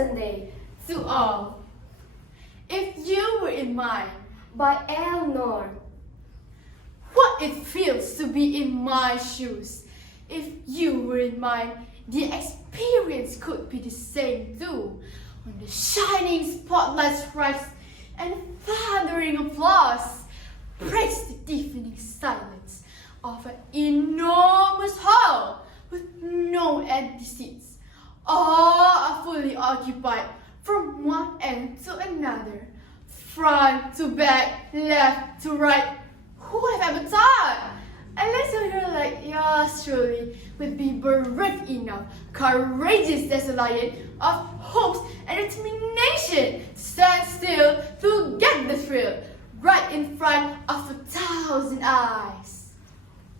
pleasant day to all. If you were in mine, by Eleanor. what it feels to be in my shoes. If you were in mine, the experience could be the same too. When the shining spotlight strikes and thundering applause breaks the deafening silence of an enormous hall with no empty seats. All are fully occupied from one end to another, front to back, left to right. Who have ever thought a little girl like yours truly would be brave enough, courageous as a lion, of hopes and determination to stand still to get the thrill right in front of 1,000 eyes?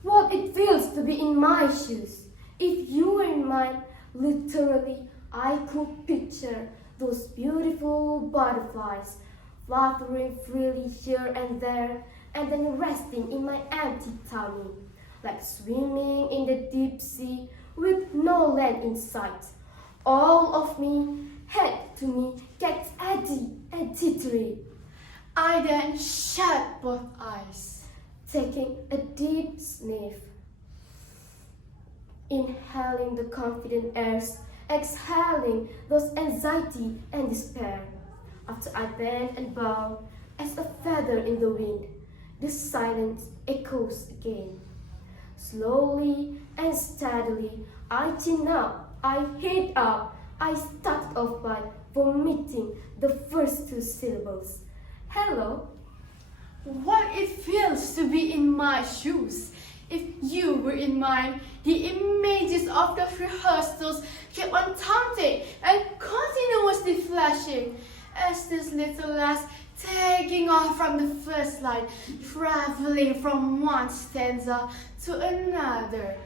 What it feels to be in my shoes. If you were in mine, literally, I could picture those beautiful butterflies fluttering freely here and there, and then resting in my empty tummy, like swimming in the deep sea with no land in sight. All of me, head to me, gets eddy and tittery. I then shut both eyes, Taking a deep sniff, inhaling the confident airs, exhaling those anxiety and despair. After I bend and bow as a feather in the wind, the silence echoes again. Slowly and steadily, I chin up, I head up, I start off by vomiting the first two syllables. Hello. what it feels to be in my shoes. If you were in mine, the images of the rehearsals kept on taunting and continuously flashing as this little lass taking off from the first line, traveling from one stanza to another,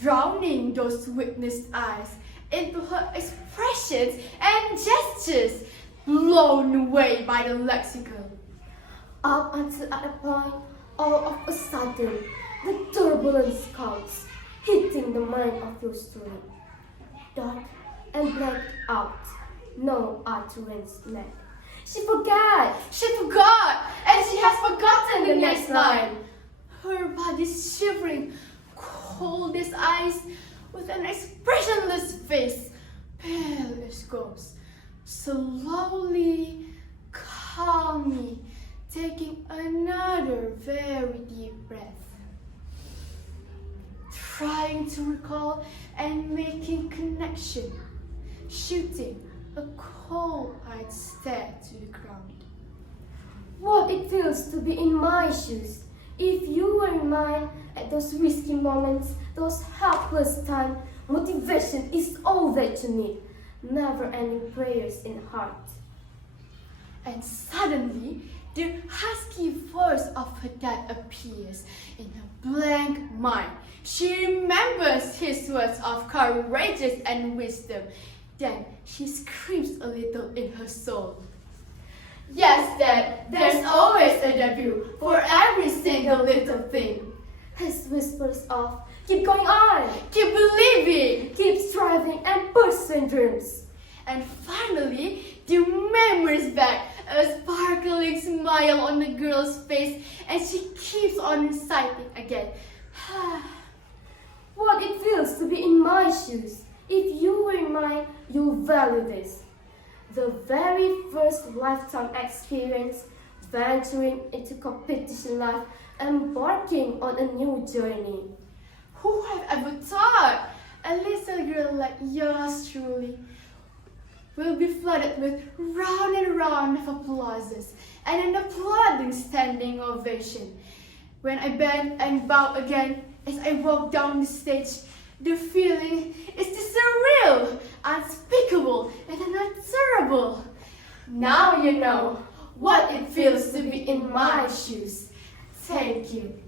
drowning those witnessed eyes into her expressions and gestures, blown away by the lexicon. Up until at a point, all of a sudden, the turbulence comes, hitting the mind of your story. Dark and blacked out, no utterance left. She forgot, And she has forgotten the next line. Her body shivering, cold as ice, with an expressionless face, pale as ghost, slowly, calmly, taking another very deep breath, trying to recall and making connection, shooting a cold-eyed stare to the ground. What it feels to be in my shoes. If you were in mine, at those risky moments, those helpless times, motivation is all that you need. Never-ending prayers in heart. And suddenly, the husky voice of her dad appears in her blank mind. She remembers his words of courage and wisdom. Then she screams a little in her soul. Yes, Dad, there's always a debut for every single little thing. His whispers of, keep going on, Keep believing. keep striving and pursuing dreams. And finally, the memory's back, a sparkling smile on the girl's face, and she keeps on reciting again. What it feels to be in my shoes. If you were in mine, you'll value this. The very first lifetime experience, venturing into competition life, embarking on a new journey. Who have ever thought a little girl like yours truly will be flooded with round and round of applauses and an applauding standing ovation? When I bend and bow again as I walk down the stage, the feeling is surreal, unspeakable, and unutterable. Now you know what it feels to be in my shoes. Thank you.